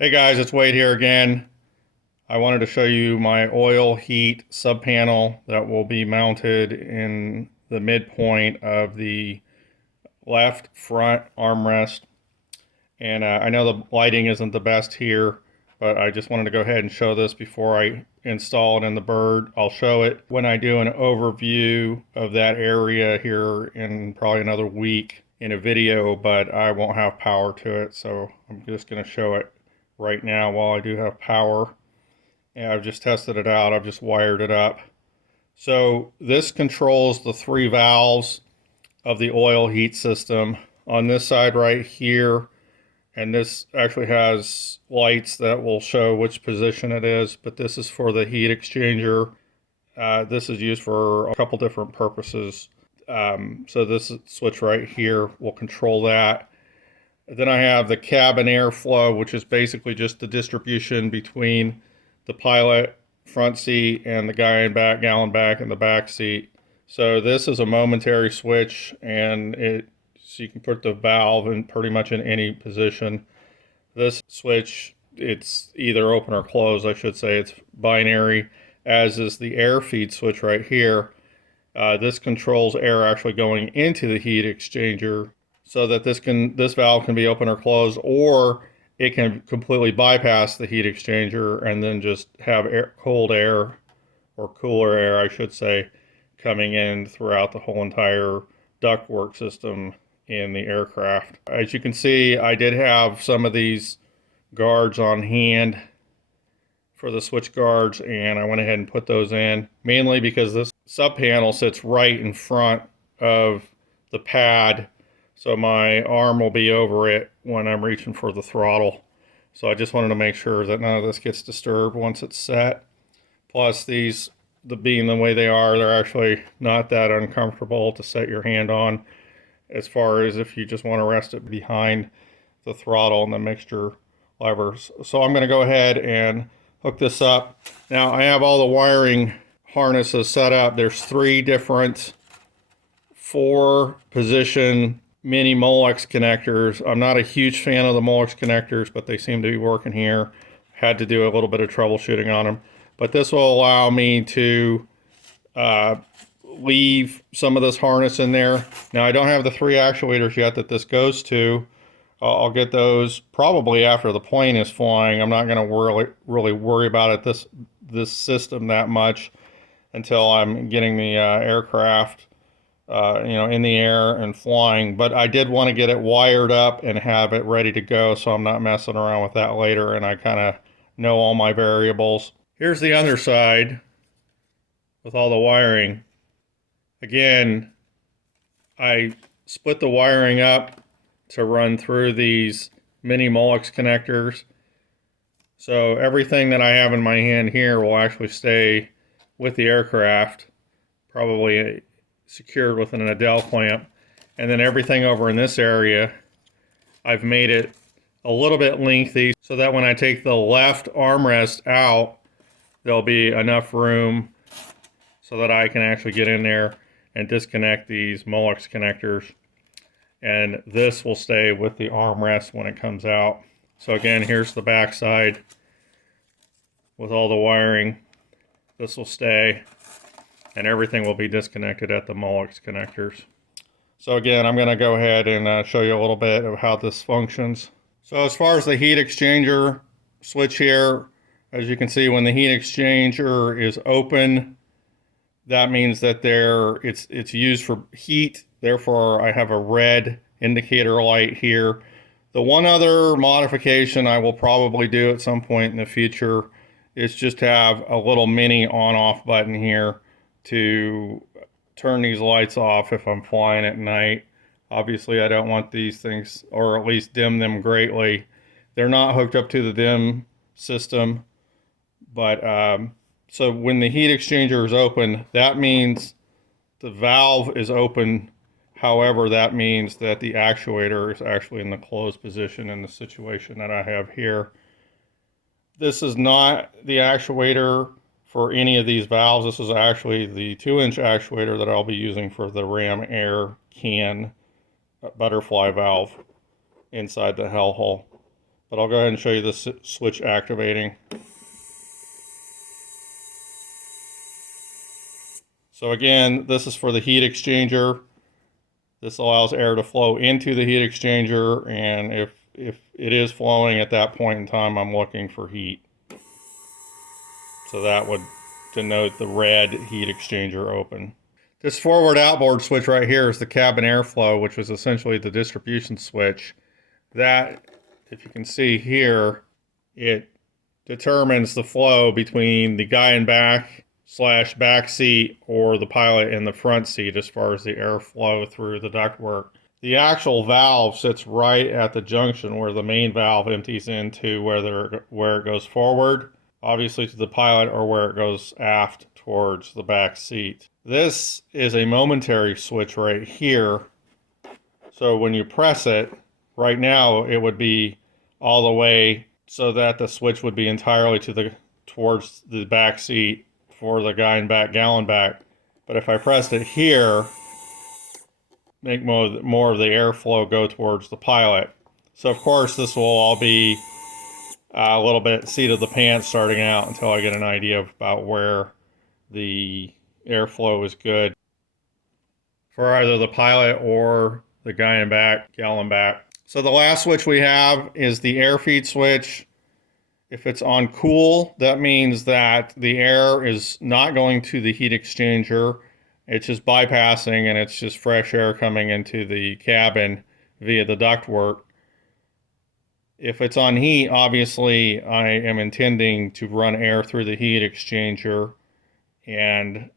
Hey guys, it's Wade here again. I wanted to show you my oil heat sub panel that will be mounted in the midpoint of the left front armrest. And I know the lighting isn't the best here, but I just wanted to go ahead and show this before I install it in the bird. I'll show it when I do an overview of that area here in probably another week in a video, but I won't have power to it, so I'm just going to show it right now while I do have power. And I've just tested it out. I've just wired it up. So this controls the three valves of the oil heat system on this side right here. And this actually has lights that will show which position it is, but this is for the heat exchanger. This is used for a couple different purposes. So this switch right here will control that. Then I have the cabin airflow, which is basically just the distribution between the pilot front seat and the guy in back, gallon back in the back seat. So this is a momentary switch, and so you can put the valve in pretty much in any position. This switch, it's either open or closed, I should say. It's binary, as is the air feed switch right here. This controls air actually going into the heat exchanger, so that this valve can be open or closed, or it can completely bypass the heat exchanger and then just have cold air, or cooler air I should say, coming in throughout the whole entire ductwork system in the aircraft. As you can see, I did have some of these guards on hand for the switch guards, and I went ahead and put those in, mainly because this sub panel sits right in front of the pad, so my arm will be over it when I'm reaching for the throttle. So I just wanted to make sure that none of this gets disturbed once it's set. Plus these, being the way they are, they're actually not that uncomfortable to set your hand on, as far as if you just want to rest it behind the throttle and the mixture levers. So I'm going to go ahead and hook this up. Now I have all the wiring harnesses set up. There's three different 4-position mini Molex connectors. I'm not a huge fan of the Molex connectors, but they seem to be working here. Had to do a little bit of troubleshooting on them. But this will allow me to leave some of this harness in there. Now I don't have the 3 actuators yet that this goes to. I'll get those probably after the plane is flying. I'm not going to really worry about it, this system that much, until I'm getting the aircraft in the air and flying. But I did want to get it wired up and have it ready to go, so I'm not messing around with that later, and I kind of know all my variables. Here's the underside with all the wiring. Again, I split the wiring up to run through these mini Molex connectors. So everything that I have in my hand here will actually stay with the aircraft, probably secured with an Adele clamp. And then everything over in this area, I've made it a little bit lengthy so that when I take the left armrest out, there'll be enough room so that I can actually get in there and disconnect these Molex connectors. And this will stay with the armrest when it comes out. So again, here's the back side with all the wiring. This will stay, and everything will be disconnected at the Molex connectors. So again, I'm going to go ahead and show you a little bit of how this functions. So as far as the heat exchanger switch here, as you can see, when the heat exchanger is open, that means that it's used for heat. Therefore, I have a red indicator light here. The one other modification I will probably do at some point in the future is just have a little mini on-off button here to turn these lights off if I'm flying at night. Obviously, I don't want these things, or at least dim them greatly. They're not hooked up to the dim system, but so when the heat exchanger is open, that means the valve is open. However, that means that the actuator is actually in the closed position in the situation that I have here. This is not the actuator for any of these valves. This is actually the 2-inch actuator that I'll be using for the Ram Air can butterfly valve inside the hell hole. but I'll go ahead and show you the switch activating. So again, this is for the heat exchanger. This allows air to flow into the heat exchanger, and if it is flowing at that point in time, I'm looking for heat. So that would denote the red heat exchanger open. This forward outboard switch right here is the cabin airflow, which was essentially the distribution switch. That, if you can see here, it determines the flow between the guy in back / back seat or the pilot in the front seat as far as the airflow through the ductwork. The actual valve sits right at the junction where the main valve empties into where it goes forward, obviously to the pilot, or where it goes aft towards the back seat. This is a momentary switch right here. So when you press it, right now it would be all the way so that the switch would be entirely towards the back seat for the guy in back, gallon back. But if I pressed it here, make more of the airflow go towards the pilot. So of course this will all be a little bit seat of the pants starting out until I get an idea about where the airflow is good for either the pilot or the guy in back, gallon back. So the last switch we have is the air feed switch. If it's on cool, that means that the air is not going to the heat exchanger. It's just bypassing, and it's just fresh air coming into the cabin via the ductwork. If it's on heat, obviously I am intending to run air through the heat exchanger, and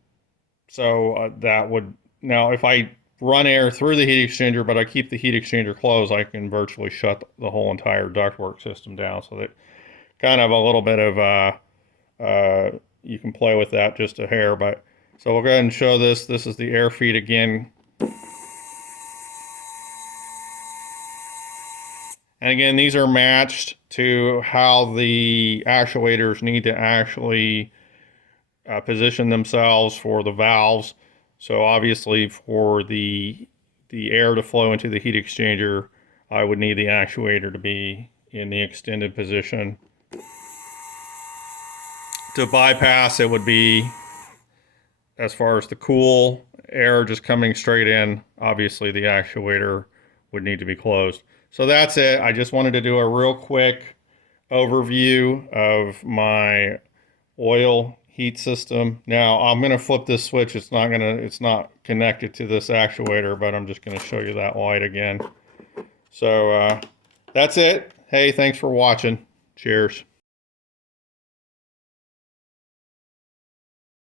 so that would, now if I run air through the heat exchanger but I keep the heat exchanger closed, I can virtually shut the whole entire ductwork system down. So that kind of a little bit of you can play with that just a hair. But so we'll go ahead and show this. This is the air feed again. And again, these are matched to how the actuators need to actually position themselves for the valves. So obviously for the air to flow into the heat exchanger, I would need the actuator to be in the extended position. To bypass, it would be, as far as the cool air just coming straight in, obviously the actuator would need to be closed. So that's it. I just wanted to do a real quick overview of my oil heat system. Now I'm going to flip this switch. It's not connected to this actuator, but I'm just going to show you that light again. So that's it. Hey, thanks for watching. Cheers.